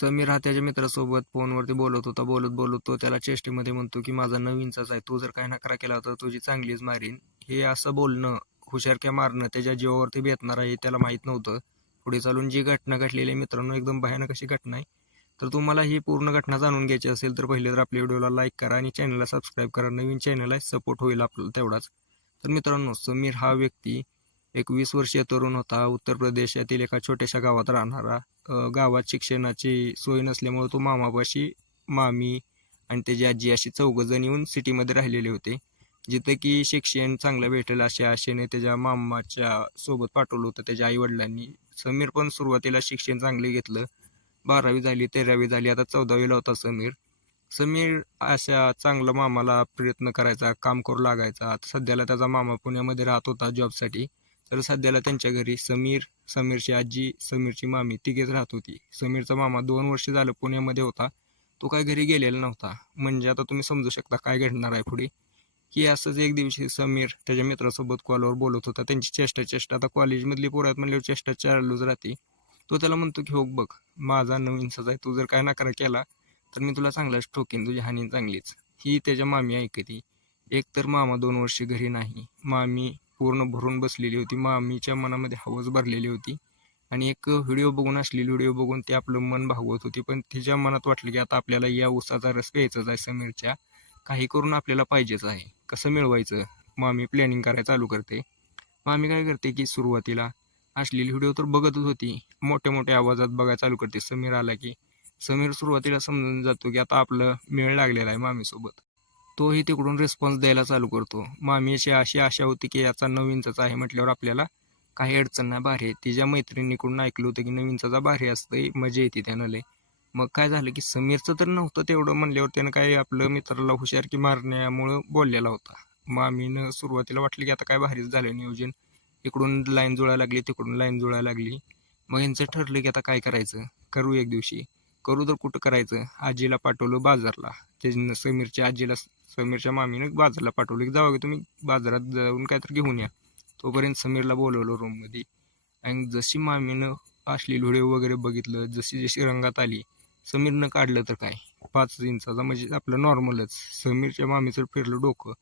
समीर हा त्याच्या मित्रासोबत फोनवरती बोलत होता. बोलत तो त्याला चेष्टेमध्ये म्हणतो की माझा नवीनचाच आहे, तू जर काही नखरा केला तर तुझी चांगलीच मारीन. हे असं बोलणं, हुशारक्या मारणं त्याच्या जीवावरती बेतणार आहे हे त्याला माहीत नव्हतं. पुढे चालून जी घटना घडलेली आहे मित्रांनो, एकदम भयानक अशी घटना आहे. तर तुम्हाला ही पूर्ण घटना जाणून घ्यायची असेल तर पहिले तर आपल्या व्हिडिओला लाईक करा आणि चॅनलला सबस्क्राईब करा. नवीन चॅनल आहे, सपोर्ट होईल आपल्याला तेवढाच. तर मित्रांनो, समीर हा व्यक्ती एक 20 वर्षीय तरुण होता. उत्तर प्रदेशातील एका छोट्याशा गावात राहणारा. गावात शिक्षणाची सोय नसल्यामुळे तो मामापाशी, मामी आणि त्याची आजी अशी चौघजण येऊन सिटीमध्ये राहिलेले होते. जिथे की शिक्षण चांगलं भेटेल अशा आशेने त्याच्या मामाच्या सोबत पाठवलं होतं त्याच्या आई वडिलांनी. समीर पण सुरुवातीला शिक्षण चांगले घेतलं. 12वी झाली, 13वी झाली, आता 14वीला होता समीर. समीर अशा चांगला मामाला प्रयत्न करायचा, काम करू लागायचा. सध्याला त्याचा मामा पुण्यामध्ये राहत होता जॉबसाठी. तर सध्याला त्यांच्या घरी समीर, समीरची आजी, समीरची मामी तिघेच राहत होती. समीरचा मामा 2 वर्ष झालं पुण्यामध्ये होता. तो काय घरी गेलेला नव्हता. म्हणजे आता तुम्ही समजू शकता काय घडणार आहे पुढे. की असंच एक दिवशी समीर त्याच्या मित्रासोबत कॉलवर बोलत होता. त्यांची चेष्टा आता कॉलेजमधली पोरं आहेत म्हणल्यावर चेष्टा चालूच राहते. तो त्याला म्हणतो की हो बघ, माझा नवीनचाच आहे, तू जर काय नकार केला तर मी तुला चांगलाच ठोकीन, तुझी हानी चांगलीच. ही त्याच्या मामी ऐकते. एक तर मामा 2 वर्ष घरी नाही. मामी पूर्ण भरून बसलेली होती. मामीच्या मनामध्ये हवस भरलेली होती आणि एक व्हिडिओ बघून, अश्लील व्हिडिओ बघून ती आपलं मन भागवत होती. पण तिच्या मनात वाटलं की आता आपल्याला या ऊसाचा रस प्यायचाच आहे समीरच्या. काही करून आपल्याला पाहिजेच आहे. कसं मिळवायचं? मामी प्लॅनिंग करायला चालू करते. मामी काय करते की सुरुवातीला अश्लील व्हिडिओ तर बघतच होती. मोठ्या आवाजात बघायला चालू करते. समीर आला की समीर सुरुवातीला समजून जातो की आता आपलं मेळ लागलेला आहे मामीसोबत. तोही तिकडून रिस्पॉन्स द्यायला चालू करतो. मामीची अशी आशा होती की याचा नवीनचाच आहे म्हटल्यावर आपल्याला काही अडचण नाही, भारी आहे. तिच्या मैत्रिणीकडून ऐकलं होतं की नवीनचा भारी असतं, मजा येते त्यानं लय. मग काय झालं की समीरचं तर नव्हतं तेवढं म्हणल्यावर त्यानं काय आपलं मित्राला हुशारकी मारण्यामुळं बोललेला होता. मामीनं सुरुवातीला वाटलं की आता काय भारीच झालं नियोजन. इकडून लाईन जुळायला लागली, तिकडून लाईन जुळायला लागली. मग यांचं ठरलं की आता काय करायचं, करू एक दिवशी. करू तर कुठं करायचं. आजीला पाठवलं बाजारला. त्यानं समीरच्या मामीनं बाजारला पाठवलं की जावा की तुम्ही बाजारात जाऊन काहीतरी घेऊन या. तोपर्यंत समीरला बोलवलं रूममध्ये. आणि जशी मामीनं अश्लील व्हिडिओ वगैरे बघितलं, जशी रंगात आली, समीरनं काढलं तर काय 5 इंचाचा, म्हणजे आपलं नॉर्मलच. समीरच्या मामीचं फिरलं डोकं.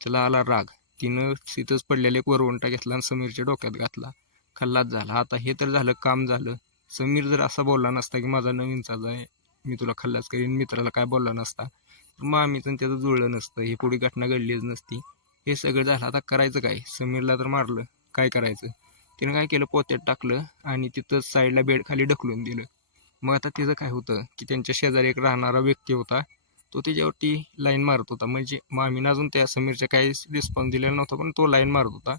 त्याला आला राग. तिनं तिथंच पडलेला एक वरवंटा घेतला आणि समीरच्या डोक्यात घातला. खल्लास झाला. आता हे तर झालं, काम झालं. समीर जर असा बोलला नसता की माझा नवीनचाच आहे, मी तुला खल्लास करीन, मित्राला काय बोलला नसता, तर मामीचं त्याचं जुळलं नसतं, ही पुढे घटना घडलीच नसती. हे सगळं झालं. आता करायचं काय? समीरला तर मारलं, काय करायचं? तिनं काय केलं, पोत्यात टाकलं आणि तिथं साईडला बेड खाली ढकलून दिलं. मग आता तिचं काय होतं की त्यांच्या शेजारी एक राहणारा व्यक्ती होता. तो त्याच्यावरती लाईन मारत होता. म्हणजे मामीनं अजून त्या समीरच्या काही रिस्पॉन्स दिलेला नव्हता, पण तो लाईन मारत होता.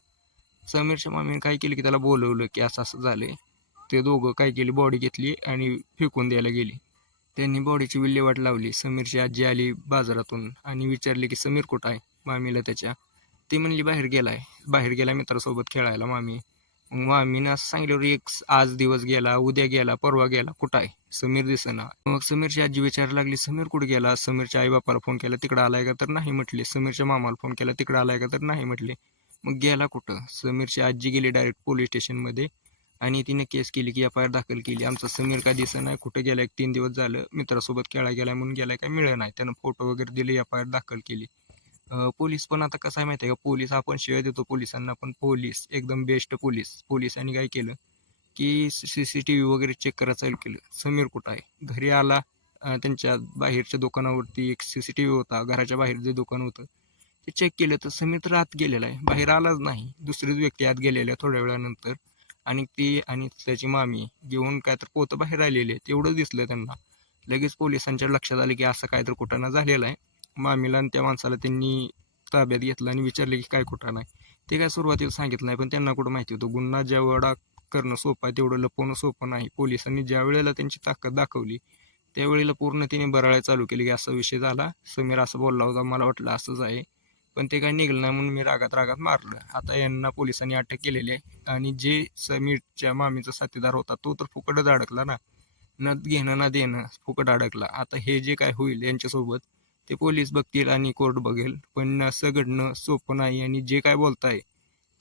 समीरच्या मामीने काय केलं की त्याला बोलवलं की असं असं झालंय. ते दोघं काय केली, बॉडी घेतली आणि फेकून द्यायला गेली. त्यांनी बॉडीची विल्हेवाट लावली. समीरची आजी आली बाजारातून आणि विचारले की समीर कुठं आहे मामीला त्याच्या. ती म्हणली बाहेर गेला मित्रासोबत खेळायला मामी. मग मामीनं असं सांगितल्यावर एक आज दिवस गेला, उद्या गेला, परवा गेला, कुठं आहे समीर दिसेना. मग समीरची आजी विचारायला लागली समीर कुठे गेला. समीरच्या आई बापाला फोन केला, तिकडं आलाय का, तर नाही म्हटले. समीरच्या मामाला फोन केला, तिकडं आलाय का, तर नाही म्हटले. मग गेला कुठं? समीरची आजी गेली डायरेक्ट पोलीस स्टेशनमध्ये आणि तिने केस केली की FIR दाखल केली. आमचा समीर काय दिसत नाही, कुठे गेलाय, 3 दिवस झालं मित्रासोबत खेळायला गेलाय म्हणून गेलाय, काय मिळत नाही. त्यानं फोटो वगैरे दिले, FIR दाखल केली. पोलीस पण आता कसं आहे माहिती आहे का, पोलीस आपण शिवाय देतो पोलिसांना, पण पोलीस एकदम बेस्ट पोलिसांनी काय केलं की CCTV वगैरे चेक करायला चालू केलं. समीर कुठं आहे? घरी आला. त्यांच्या बाहेरच्या दुकानावरती एक CCTV होता. घराच्या बाहेर जे दुकान होतं ते चेक केलं तर समीर तर आत गेलेला आहे, बाहेर आलाच नाही. दुसरीच व्यक्ती आत गेलेल्या थोड्या वेळानंतर आणि ती आणि त्याची मामी घेऊन काय तर पोतं बाहेर आलेले आहेत एवढंच दिसलं त्यांना. लगेच पोलिसांच्या लक्षात आलं की असं काय तर कुठं झालेलं आहे. मामीला आणि त्या माणसाला त्यांनी ताब्यात घेतलं आणि विचारले की काय कुठं नाही. ते काय सुरुवातीला सांगितलं नाही, पण त्यांना कुठं माहिती होतं गुन्हा जेवढा करणं सोपं आहे तेवढं लपवणं सोपं नाही. पोलिसांनी ज्या वेळेला त्यांची ताकद दाखवली त्यावेळेला पूर्ण तिने बरळायला चालू केली की असा विषय झाला, समीर असं बोलला होता, मला वाटलं असंच आहे, पण ते काही निघलं नाही म्हणून मी रागात मारलं. आता यांना पोलिसांनी अटक केलेली आहे आणि जे समीरच्या मामीचा साथीदार होता तो तर फुकटच अडकला ना, न घेणं ना देणं, फुकट अडकला. आता हे जे काय होईल यांच्यासोबत ते पोलीस बघतील आणि कोर्ट बघेल, पण असं घडणं सोपं नाही. आणि जे काय बोलताय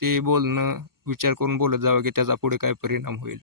ते बोलणं विचार करून बोलत जावं की त्याचा पुढे काय परिणाम होईल.